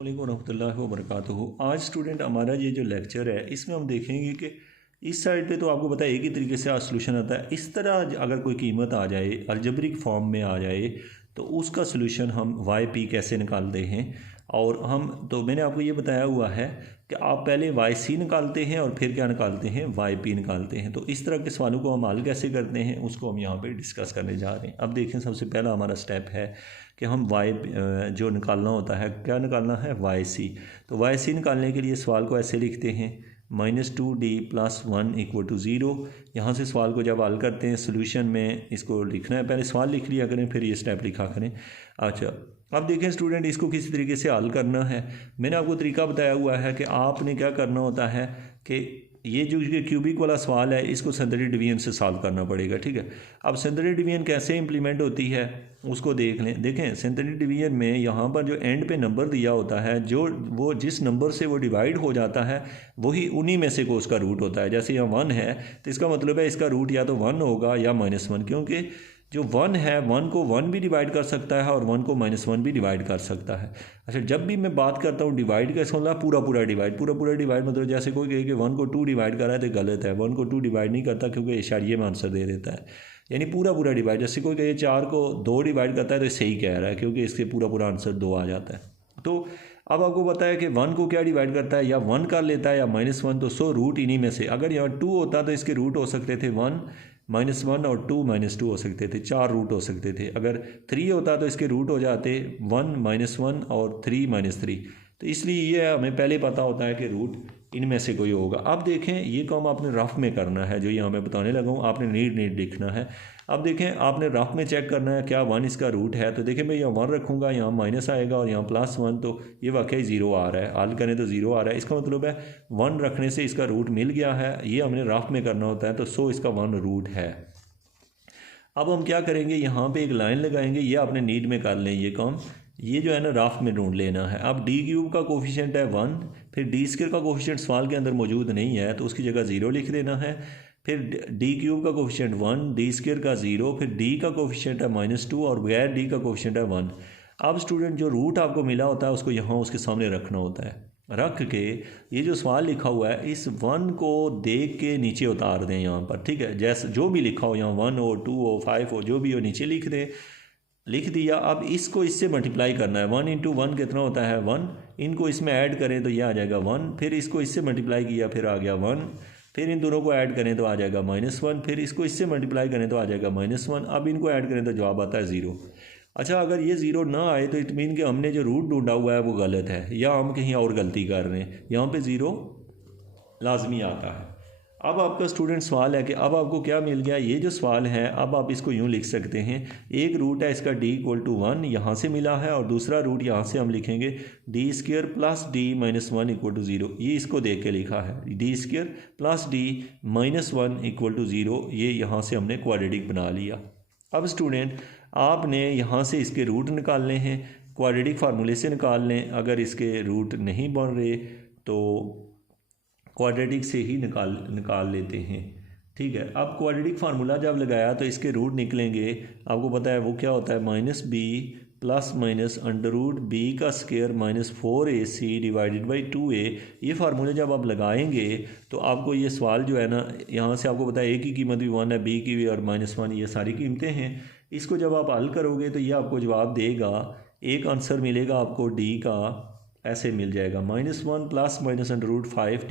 अस्सलाम वालेकुम रहमतुल्लाहि व बरकातुहू। आज स्टूडेंट हमारा ये जो लेक्चर है इसमें हम देखेंगे कि इस साइड पे तो आपको पता है एक ही तरीके से आज सोल्यूशन आता है। इस तरह अगर कोई कीमत आ जाए अलजबरिक फॉर्म में आ जाए तो उसका सोल्यूशन हम वाई पी कैसे निकालते हैं। और हम तो मैंने आपको ये बताया हुआ है कि आप पहले वाई सी निकालते हैं और फिर क्या निकालते हैं, वाई पी निकालते हैं। तो इस तरह के सवालों को हम हल कैसे करते हैं उसको हम यहाँ पे डिस्कस करने जा रहे हैं। अब देखें, सबसे पहला हमारा स्टेप है कि हम वाई जो निकालना होता है, क्या निकालना है, वाई सी। तो वाई सी निकालने के लिए सवाल को ऐसे लिखते हैं, -2d+1 = 0। यहाँ से सवाल को जब हल करते हैं सोल्यूशन में इसको लिखना है, पहले सवाल लिख लिया करें फिर ये स्टेप लिखा करें। अच्छा, अब देखें स्टूडेंट, इसको किसी तरीके से हल करना है। मैंने आपको तरीका बताया हुआ है कि आपने क्या करना होता है कि ये जो क्यूबिक वाला सवाल है इसको सिंथेटिक डिवीजन से सॉल्व करना पड़ेगा। ठीक है, अब सिंथेटिक डिवीजन कैसे इंप्लीमेंट होती है उसको देख लें। देखें, सिंथेटिक डिवीजन में यहाँ पर जो एंड पे नंबर दिया होता है, जो वो जिस नंबर से वो डिवाइड हो जाता है वही उन्हीं में से को उसका रूट होता है। जैसे यहाँ 1 है तो इसका मतलब है इसका रूट या तो 1 होगा या -1, क्योंकि जो 1 है 1 को 1 भी डिवाइड कर सकता है और 1 को -1 भी डिवाइड कर सकता है। अच्छा, जब भी मैं बात करता हूँ डिवाइड का, इसका मतलब पूरा डिवाइड मतलब जैसे कोई कहे कि 1 को 2 डिवाइड कर रहा है तो गलत है। 1 को 2 डिवाइड नहीं करता क्योंकि इशारिये में आंसर दे देता है, यानी पूरा डिवाइड। जैसे कोई कहे 4 को 2 डिवाइड करता है तो सही कह रहा है क्योंकि इसके पूरा आंसर 2 आ जाता है। तो अब आपको पता है कि 1 को क्या डिवाइड करता है, या 1 कर लेता है या -1, तो 100 रूट इन्हीं में से। अगर यहाँ 2 होता तो इसके रूट हो सकते थे 1 -1 और 2 -2 हो सकते थे, 4 रूट हो सकते थे। अगर 3 होता तो इसके रूट हो जाते 1 -1 और 3 -3। तो इसलिए ये हमें पहले पता होता है कि रूट इनमें से कोई होगा। अब देखें, ये काम आपने रफ में करना है, जो यहाँ मैं बताने लगा हूँ आपने नीट लिखना है। अब देखें, आपने रफ में चेक करना है क्या 1 इसका रूट है। तो देखें, मैं यहाँ 1 रखूँगा, यहाँ माइनस आएगा और यहाँ +1, तो ये वाकई 0 आ रहा है। हल करें तो 0 आ रहा है, इसका मतलब है 1 रखने से इसका रूट मिल गया है। ये हमने रफ में करना होता है, तो 100 इसका 1 रूट है। अब हम क्या करेंगे, यहाँ पे एक लाइन लगाएंगे, ये आपने नीट में कर लें ये काम। ये जो है ना रफ में ढूंढ लेना है। अब d³ का कोफिशिएंट है 1, फिर d² का कोफिशिएंट सवाल के अंदर मौजूद नहीं है तो उसकी जगह 0 लिख देना है। फिर d³ का कोफिशिएंट 1, d² का 0, फिर d का कोफिशिएंट है -2 और बगैर d का कोफिशिएंट है 1। अब स्टूडेंट, जो रूट आपको मिला होता है उसको यहाँ उसके सामने रखना होता है। रख के ये जो सवाल लिखा हुआ है इस 1 को देख के नीचे उतार दें यहाँ पर। ठीक है, जैसे जो भी लिखा हो, यहाँ 1 हो, 2 हो, 5 हो, जो भी हो नीचे लिख दें। लिख दिया। अब इसको इससे मल्टीप्लाई करना है। 1 × 1 कितना होता है 1, इनको इसमें ऐड करें तो ये आ जाएगा 1, फिर इसको इससे मल्टीप्लाई किया फिर आ गया 1, फिर इन दोनों को ऐड करें तो आ जाएगा -1, फिर इसको इससे मल्टीप्लाई करें तो आ जाएगा -1, अब इनको ऐड करें तो जवाब आता है 0। अच्छा, अगर ये 0 ना आए तो इट मीन कि हमने जो रूट ढूंढा हुआ है वो गलत है या हम कहीं और गलती कर रहे हैं। यहाँ पे 0 लाजमी आता है। अब आपका स्टूडेंट सवाल है कि अब आपको क्या मिल गया। ये जो सवाल है अब आप इसको यूँ लिख सकते हैं, एक रूट है इसका d = 1 यहाँ से मिला है और दूसरा रूट यहाँ से हम लिखेंगे d² + d - 1 = 0। ये इसको देख के लिखा है, d² + d - 1 = 0। ये यहाँ से हमने क्वाड्रेटिक बना लिया। अब स्टूडेंट, आपने यहाँ से इसके रूट निकालने हैं, क्वाड्रेटिक फार्मूले से निकाल लें। अगर इसके रूट नहीं बन रहे तो क्वाड्रेटिक से ही निकाल लेते हैं। ठीक है, अब क्वाड्रेटिक फार्मूला जब लगाया तो इसके रूट निकलेंगे। आपको पता है वो क्या होता है, -b ± √b² - 4ac / 2a। ये फार्मूले जब आप लगाएंगे तो आपको ये सवाल जो है ना, यहाँ से आपको पता है a की कीमत भी 1 है, b की भी और -1, ये सारी कीमतें हैं। इसको जब आप हल करोगे तो ये आपको जवाब देगा, एक आंसर मिलेगा आपको d का, ऐसे मिल जाएगा -1 ± √5 /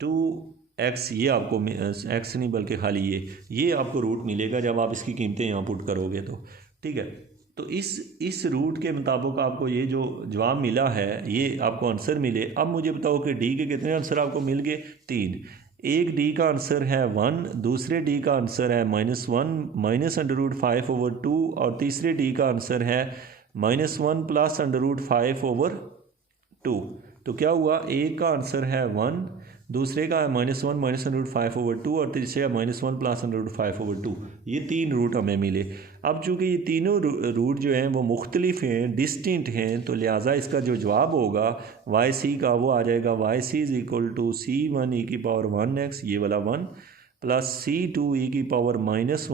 2x। ये आपको x नहीं बल्कि खाली ये आपको रूट मिलेगा जब आप इसकी कीमतें यहाँ पुट करोगे तो। ठीक है, तो इस रूट के मुताबिक आपको ये जो जवाब मिला है ये आपको आंसर मिले। अब मुझे बताओ कि डी के कितने आंसर आपको मिल गए, 3। एक डी का आंसर है 1, दूसरे डी का आंसर है -1 √5/2 और तीसरे डी का आंसर है -1 + √5/2। तो क्या हुआ, एक का आंसर है 1, दूसरे का है -1 - √5/2 और तीसरे का -1 + √5/2। ये 3 रूट हमें मिले। अब चूँकि ये तीनों रूट जो हैं वो मुख्तलिफ हैं, डिस्टिंक्ट हैं, तो लिहाजा इसका जो जवाब होगा YC का वो आ जाएगा YC = C1e⁻1x, ये वाला 1, प्लस C2e⁻⁻1 माइनस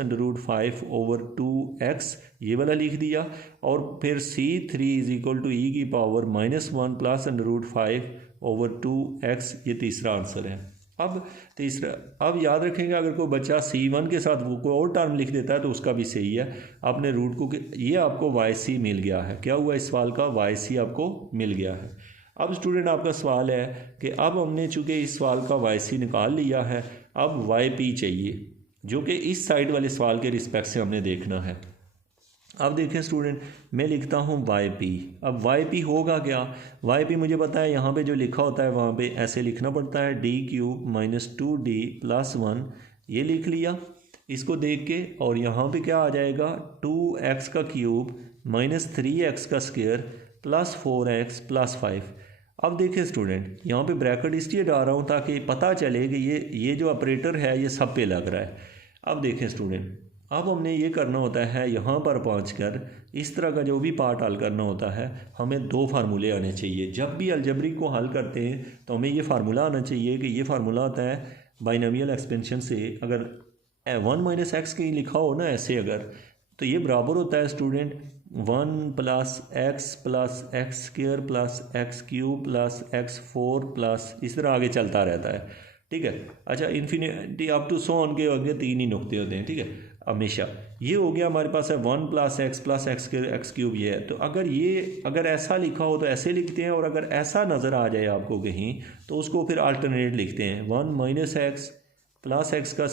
√5/2x ये वाला लिख दिया, और फिर C3 = e⁻⁻1 प्लस √5/2x ये तीसरा आंसर है। अब याद रखेंगे अगर कोई बच्चा C1 के साथ वो कोई और टर्म लिख देता है तो उसका भी सही है। आपने रूट को ये आपको YC मिल गया है। क्या हुआ इस सवाल का? YC आपको मिल गया है। अब स्टूडेंट आपका सवाल है कि अब हमने चूँकि इस सवाल का YC निकाल लिया है, अब YP चाहिए जो कि इस साइड वाले सवाल के रिस्पेक्ट से हमने देखना है। अब देखें स्टूडेंट, मैं लिखता हूँ YP। अब YP होगा क्या? YP मुझे पता है यहाँ पे जो लिखा होता है वहाँ पे ऐसे लिखना पड़ता है d³ - 2d + 1 ये लिख लिया इसको देख के, और यहाँ पे क्या आ जाएगा 2x³ - 3x² + 4x + 5। अब देखिए स्टूडेंट, यहाँ पे ब्रैकेट इसलिए डाल रहा हूँ ताकि पता चले कि ये जो ऑपरेटर है ये सब पे लग रहा है। अब देखें स्टूडेंट, अब हमने ये करना होता है यहाँ पर पहुँचकर इस तरह का जो भी पार्ट हल करना होता है हमें दो फार्मूले आने चाहिए। जब भी अलजेब्रिक को हल करते हैं तो हमें ये फार्मूला आना चाहिए कि ये फार्मूला होता है बाइनोमियल एक्सपेंशन से। अगर 1 - x की लिखा हो ना ऐसे अगर, तो ये बराबर होता है student 1 + x + x² + x³ + x4 इस तरह आगे चलता रहता है। ठीक है, अच्छा infinity up to so on के आगे 3 ही नुक्ते होते हैं। ठीक है, हमेशा ये हो गया हमारे पास है 1 + x + x³ ये है। तो अगर ऐसा लिखा हो तो ऐसे लिखते हैं, और अगर ऐसा नज़र आ जाए आपको कहीं तो उसको फिर अल्टरनेट लिखते हैं 1 - x + x² -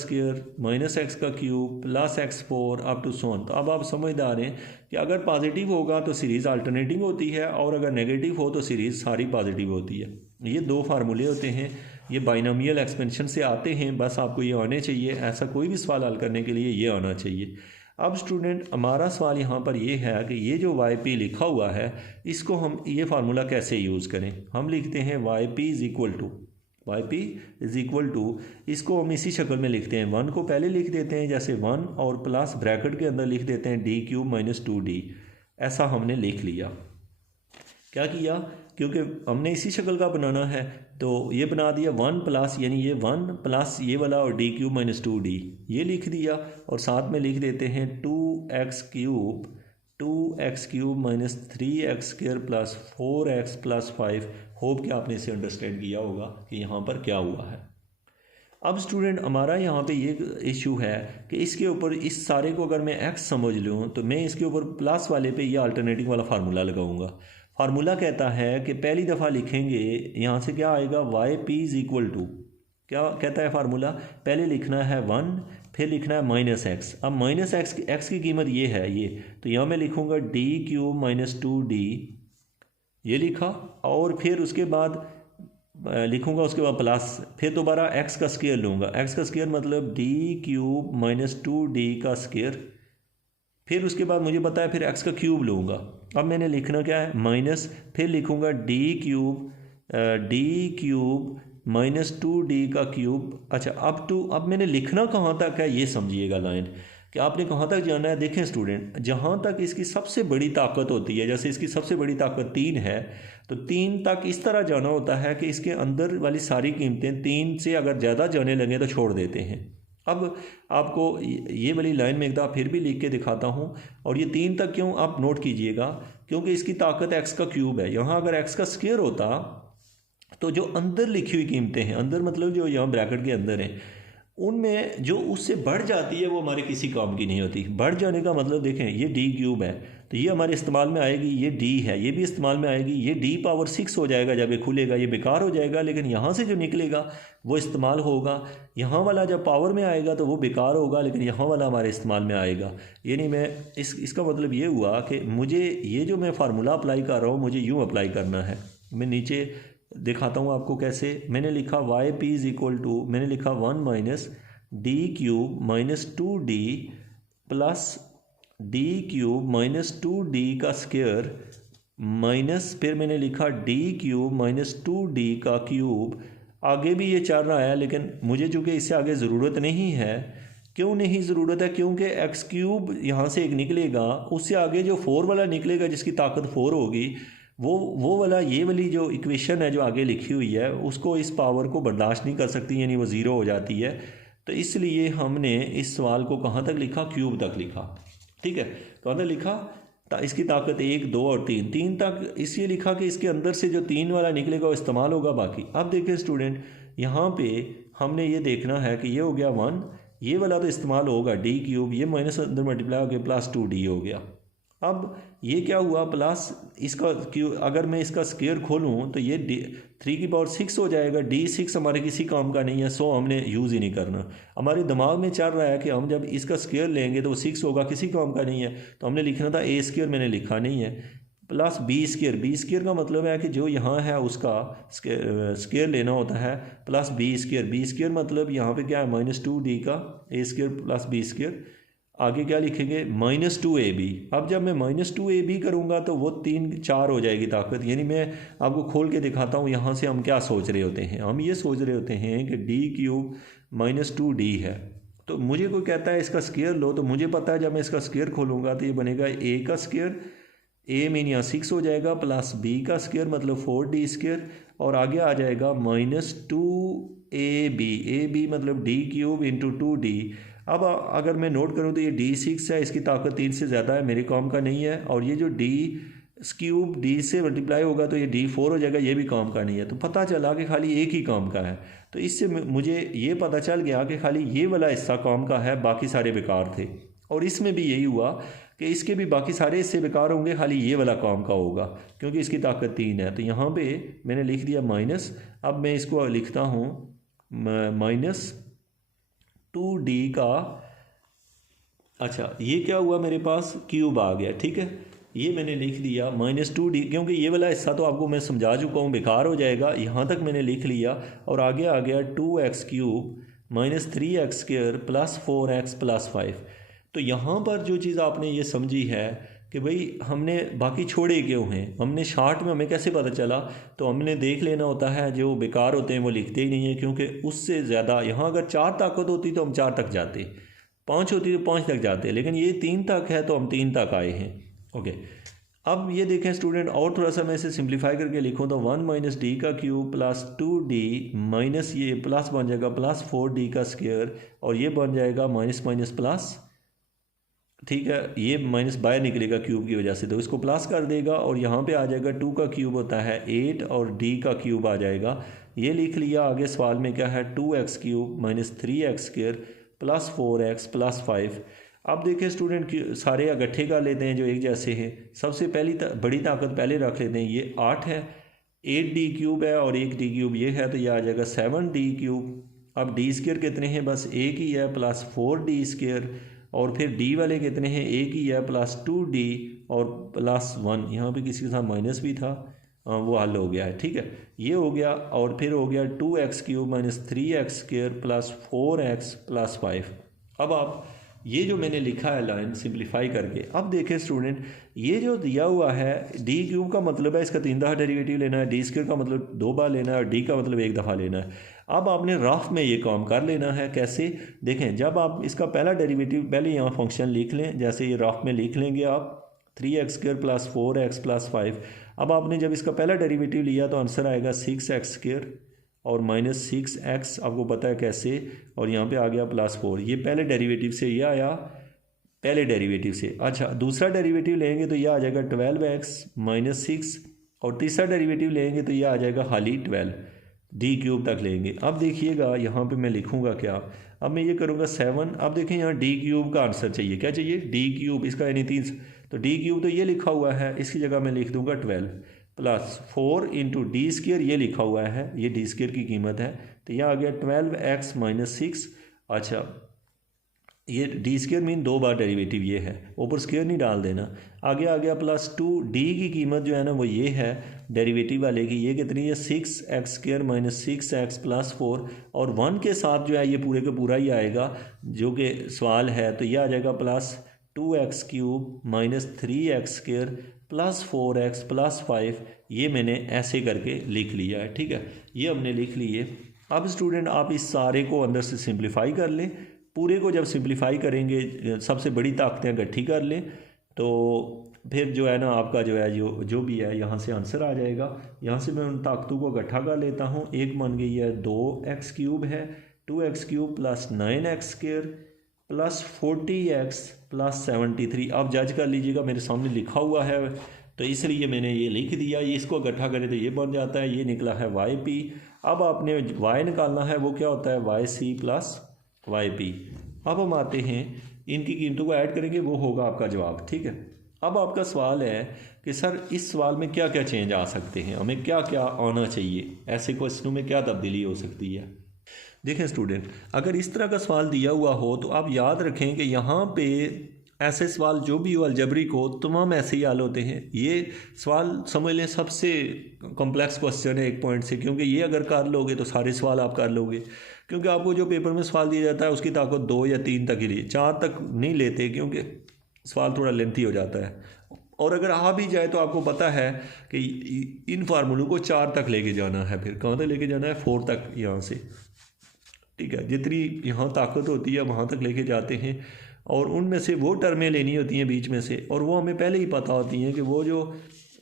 x³ + x4 up to so on. तो अब आप समझदार हैं कि अगर पॉजिटिव होगा तो सीरीज़ अल्टरनेटिंग होती है, और अगर नेगेटिव हो तो सीरीज़ सारी पॉजिटिव होती है। ये दो फार्मूले होते हैं, ये बाइनोमियल एक्सपेंशन से आते हैं। बस आपको ये आने चाहिए, ऐसा कोई भी सवाल हल करने के लिए ये आना चाहिए। अब स्टूडेंट हमारा सवाल यहाँ पर ये है कि ये जो YP लिखा हुआ है इसको हम ये फार्मूला कैसे यूज़ करें। हम लिखते हैं YP इज़ इक्वल टू इसको हम इसी शक्ल में लिखते हैं। 1 को पहले लिख देते हैं जैसे 1 और प्लस ब्रैकेट के अंदर लिख देते हैं d³ - 2d। ऐसा हमने लिख लिया। क्या किया? क्योंकि हमने इसी शक्ल का बनाना है तो ये बना दिया 1 प्लस, यानी ये 1 प्लस ये वाला और d³ - 2d ये लिख दिया, और साथ में लिख देते हैं 2x³ - 3x² + 4x + 5। होप कि आपने इसे अंडरस्टैंड किया होगा कि यहाँ पर क्या हुआ है। अब स्टूडेंट हमारा यहाँ पे ये इशू है कि इसके ऊपर इस सारे को अगर मैं x समझ लूँ तो मैं इसके ऊपर प्लस वाले पे ये अल्टरनेटिंग वाला फार्मूला लगाऊंगा। फार्मूला कहता है कि पहली दफ़ा लिखेंगे यहाँ से क्या आएगा YP इज़ इक्वल टू, क्या कहता है फार्मूला, पहले लिखना है 1 फिर लिखना है -x। अब -x की कीमत ये है ये, तो यहाँ मैं लिखूँगा d³ - 2d ये लिखा, और फिर उसके बाद लिखूँगा उसके बाद प्लस, फिर दोबारा x का स्क्वायर लूँगा। x का स्क्वायर मतलब d³ - 2d का स्क्वायर, फिर उसके बाद मुझे पता है फिर x का क्यूब लूँगा। अब मैंने लिखना क्या है माइनस, फिर लिखूँगा d³ - 2d का क्यूब। अच्छा अब मैंने लिखना कहाँ तक है ये समझिएगा लाइन, कि आपने कहाँ तक जाना है। देखें स्टूडेंट, जहाँ तक इसकी सबसे बड़ी ताकत होती है, जैसे इसकी सबसे बड़ी ताकत 3 है तो 3 तक इस तरह जाना होता है कि इसके अंदर वाली सारी कीमतें 3 से अगर ज़्यादा जाने लगे तो छोड़ देते हैं। अब आपको ये वाली लाइन में एक दफ़ा फिर भी लिख के दिखाता हूँ, और ये 3 तक क्यों आप नोट कीजिएगा, क्योंकि इसकी ताकत x का क्यूब है। यहाँ अगर x का स्क्वायर होता तो जो अंदर लिखी हुई कीमतें हैं, अंदर मतलब जो यहाँ ब्रैकेट के अंदर हैं, उनमें जो उससे बढ़ जाती है वो हमारे किसी काम की नहीं होती। बढ़ जाने का मतलब देखें ये d³ है तो ये हमारे इस्तेमाल में आएगी, ये d है ये भी इस्तेमाल में आएगी, ये d⁻6 हो जाएगा जब ये खुलेगा, ये बेकार हो जाएगा, लेकिन यहाँ से जो निकलेगा वो इस्तेमाल होगा। यहाँ वाला जब पावर में आएगा तो वो बेकार होगा, लेकिन यहाँ वाला हमारे इस्तेमाल में आएगा। यानी मैं इसका मतलब ये हुआ कि मुझे ये जो मैं फार्मूला अप्लाई कर रहा हूँ मुझे यूँ अप्लाई करना है। मैं नीचे दिखाता हूँ आपको कैसे। मैंने लिखा YP इज़ इक्वल टू, मैंने लिखा 1 - d³ - 2d plus d³ - 2d का स्क्वायर माइनस, फिर मैंने लिखा d³ - 2d का क्यूब। आगे भी ये चल रहा है लेकिन मुझे चूँकि इससे आगे ज़रूरत नहीं है। क्यों नहीं ज़रूरत है? क्योंकि x³ यहाँ से एक निकलेगा, उससे आगे जो 4 वाला निकलेगा जिसकी ताकत 4 होगी, वो वाला ये वाली जो इक्वेशन है जो आगे लिखी हुई है उसको इस पावर को बर्दाश्त नहीं कर सकती, यानी वो ज़ीरो हो जाती है। तो इसलिए हमने इस सवाल को कहाँ तक लिखा, क्यूब तक लिखा। ठीक है, तो अंदर लिखा इसकी ताकत 1, 2 और 3 तक इसलिए लिखा कि इसके अंदर से जो 3 वाला निकलेगा वो इस्तेमाल होगा बाकी। अब देखें स्टूडेंट, यहाँ पे हमने ये देखना है कि ये हो गया 1, ये वाला तो इस्तेमाल होगा डी क्यूब, ये माइनस अंदर मल्टीप्लाई हो गया प्लस 2d हो गया। अब ये क्या हुआ, प्लस इसका क्यू, अगर मैं इसका स्क्वायर खोलूँ तो ये 3⁶ हो जाएगा। d6 हमारे किसी काम का नहीं है, सो हमने यूज़ ही नहीं करना। हमारे दिमाग में चल रहा है कि हम जब इसका स्क्वायर लेंगे तो वो 6 होगा, किसी काम का नहीं है, तो हमने लिखना था a², मैंने लिखा नहीं है, प्लस b² का मतलब है कि जो यहाँ है उसका स्क्वायर लेना होता है, प्लस b² मतलब यहाँ पे क्या है, -2d का a² प्लस b²। आगे क्या लिखेंगे, -2ab। अब जब मैं -2ab करूँगा तो वो 3 4 हो जाएगी ताकत। यानी मैं आपको खोल के दिखाता हूँ यहाँ से हम क्या सोच रहे होते हैं। हम ये सोच रहे होते हैं कि d³ -2d है, तो मुझे कोई कहता है इसका स्क्वायर लो, तो मुझे पता है जब मैं इसका स्क्वायर खोलूँगा तो ये बनेगा a का स्क्वायर, a मीन यहाँ 6 हो जाएगा, प्लस b का स्क्वायर मतलब 4d², और आगे आ जाएगा -2ab, ab मतलब d³ इंटू 2d। अब अगर मैं नोट करूं तो ये d6 है, इसकी ताकत 3 से ज़्यादा है, मेरे काम का नहीं है, और ये जो d³ d से मल्टीप्लाई होगा तो ये d4 हो जाएगा, ये भी काम का नहीं है। तो पता चला कि खाली एक ही काम का है। तो इससे मुझे ये पता चल गया कि खाली ये वाला हिस्सा काम का है, बाकी सारे बेकार थे। और इसमें भी यही हुआ कि इसके भी बाकी सारे हिस्से बेकार होंगे, खाली ये वाला काम का होगा क्योंकि इसकी ताकत 3 है। तो यहाँ पे मैंने लिख दिया माइनस। अब मैं इसको लिखता हूँ -2d का, अच्छा ये क्या हुआ, मेरे पास क्यूब आ गया। ठीक है, ये मैंने लिख दिया -2d, क्योंकि ये वाला हिस्सा तो आपको मैं समझा चुका हूँ, बेकार हो जाएगा। यहाँ तक मैंने लिख लिया, और आगे आ गया 2x³ -3x² plus 4x plus 5। तो यहाँ पर जो चीज़ आपने ये समझी है कि भाई हमने बाकी छोड़े क्यों हैं, हमने शार्ट में हमें कैसे पता चला, तो हमने देख लेना होता है, जो बेकार होते हैं वो लिखते ही नहीं है, क्योंकि उससे ज़्यादा यहाँ अगर 4 ताकत होती तो हम 4 तक जाते, 5 होती तो 5 तक जाते, लेकिन ये 3 तक है तो हम 3 तक आए हैं। ओके, अब ये देखें स्टूडेंट, और थोड़ा सा मैं इसे सिंप्लीफाई करके लिखूँ तो 1 - d का क्यूब प्लस 2d माइनस ये प्लस बन जाएगा प्लस 4d का स्क्वायर, और ये बन जाएगा माइनस माइनस प्लस। ठीक है, ये माइनस बाहर निकलेगा क्यूब की वजह से, तो इसको प्लस कर देगा, और यहाँ पे आ जाएगा 2 का क्यूब होता है 8, और d का क्यूब आ जाएगा, ये लिख लिया। आगे सवाल में क्या है, 2x³ -3x² plus 4x plus 5। अब देखिए स्टूडेंट, सारे इकट्ठे कर लेते हैं जो एक जैसे हैं। सबसे पहली बड़ी ताकत पहले रख लेते हैं, ये 8 है, 8d³ है और 1d³ ये है, तो ये आ जाएगा 7d³। अब d² कितने हैं, बस एक ही है, प्लस 4d², और फिर d वाले कितने हैं, एक ही है, प्लस 2d और प्लस 1, यहाँ पे किसी के साथ माइनस भी था, वो हल हो गया है। ठीक है, ये हो गया, और फिर हो गया 2x³ -3x² plus 4x plus 5। अब आप ये जो मैंने लिखा है लाइन सिंप्लीफाई करके, अब देखें स्टूडेंट, ये जो दिया हुआ है d³ का मतलब है इसका 3 दफ़ा डेरिवेटिव लेना है, d² का मतलब 2 बार लेना है, और d का मतलब 1 दफ़ा लेना है। अब आपने रफ में ये काम कर लेना है। कैसे, देखें, जब आप इसका पहला डेरिवेटिव पहले यहाँ फंक्शन लिख लें, जैसे ये रफ में लिख लेंगे आप 3x² प्लस 4x प्लस 5। अब आपने जब इसका पहला डेरिवेटिव लिया तो आंसर आएगा 6x² और -6x, आपको पता है कैसे, और यहाँ पे आ गया प्लस 4। ये पहले डेरिवेटिव से ये आया, पहले डेरिवेटिव से। अच्छा, दूसरा डेरिवेटिव लेंगे तो ये आ जाएगा 12x -6, और तीसरा डेरिवेटिव लेंगे तो ये आ जाएगा खाली 12, d³ तक लेंगे। अब देखिएगा यहाँ पे मैं लिखूँगा क्या, अब मैं ये करूँगा 7। अब देखें यहाँ d³ का आंसर चाहिए, क्या चाहिए, d³ इसका, यानी 3, तो d³ तो ये लिखा हुआ है, इसकी जगह मैं लिख दूँगा 12 प्लस 4 इंटू d² ये लिखा हुआ है, ये d² की कीमत है, तो यह आ गया 12x -6। अच्छा, ये d² मीन 2 बार डेरिवेटिव ये है, ऊपर स्क्वायर नहीं डाल देना। आगे आ गया प्लस 2d की कीमत जो है ना वो ये है डेरिवेटिव वाले की, ये कितनी है 6x² -6x प्लस 4, और 1 के साथ जो है ये पूरे का पूरा ही आएगा जो कि सवाल है, तो ये आ जाएगा plus 2x³ -3x² plus 4x plus 5। ये मैंने ऐसे करके लिख लिया है। ठीक है, ये हमने लिख लिए। अब स्टूडेंट आप इस सारे को अंदर से सिंप्लीफाई कर लें, पूरे को जब सिंप्लीफाई करेंगे सबसे बड़ी ताकतें इकट्ठी कर लें, तो फिर जो है ना आपका जो है जो भी है यहाँ से आंसर आ जाएगा। यहाँ से मैं उन ताकतों को इकट्ठा कर लेता हूँ। एक बन गई है 2x³ है, 2x³ plus 9x² plus 40x plus 73। अब जज कर लीजिएगा, मेरे सामने लिखा हुआ है तो इसलिए मैंने ये लिख दिया। ये इसको इकट्ठा करें तो ये बन जाता है, ये निकला है yp। अब आपने y निकालना है, वो क्या होता है yc प्लस yp। अब हम आते हैं इनकी कीमतों को ऐड करेंगे, वो होगा आपका जवाब। ठीक है, अब आपका सवाल है कि सर इस सवाल में क्या क्या चेंज आ सकते हैं, हमें क्या क्या आना चाहिए, ऐसे क्वेश्चनों में क्या तब्दीली हो सकती है। देखें स्टूडेंट, अगर इस तरह का सवाल दिया हुआ हो तो आप याद रखें कि यहाँ पे ऐसे सवाल जो भी हो अलजबरिक हो तमाम ऐसे ही हल होते हैं। ये सवाल समझ लें सबसे कॉम्प्लेक्स क्वेश्चन है एक पॉइंट से, क्योंकि ये अगर कर लोगे तो सारे सवाल आप कर लोगे, क्योंकि आपको जो पेपर में सवाल दिया जाता है उसकी ताकत 2 या 3 तक ही लिए, 4 तक नहीं लेते क्योंकि सवाल थोड़ा लेंथी हो जाता है। और अगर आ भी जाए तो आपको पता है कि इन फार्मूलों को 4 तक लेके जाना है, फिर कहाँ तक लेके जाना है 4 तक यहाँ से। ठीक है, जितनी यहाँ ताकत होती है वहाँ तक लेके जाते हैं, और उनमें से वो टर्में लेनी होती हैं बीच में से, और वो हमें पहले ही पता होती हैं कि वो जो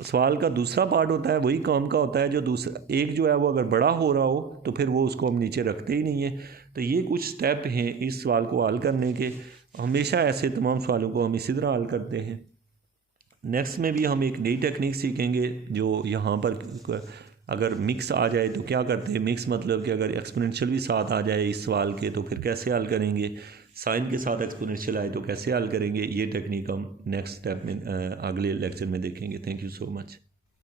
सवाल का दूसरा पार्ट होता है वही काम का होता है। जो दूसरा एक जो है वो अगर बड़ा हो रहा हो तो फिर वो उसको हम नीचे रखते ही नहीं है। तो ये कुछ स्टेप हैं इस सवाल को हल करने के। हमेशा ऐसे तमाम सवालों को हम इसी तरह हल करते हैं। नेक्स्ट में भी हम एक नई टेक्निक सीखेंगे जो यहाँ पर अगर मिक्स आ जाए तो क्या करते हैं। मिक्स मतलब कि अगर एक्सपोनेंशियल भी साथ आ जाए इस सवाल के तो फिर कैसे हल करेंगे, साइन के साथ एक्सपोनेंशियल आए तो कैसे हल करेंगे। ये टेक्निक हम नेक्स्ट स्टेप में अगले लेक्चर में देखेंगे। Thank you so much.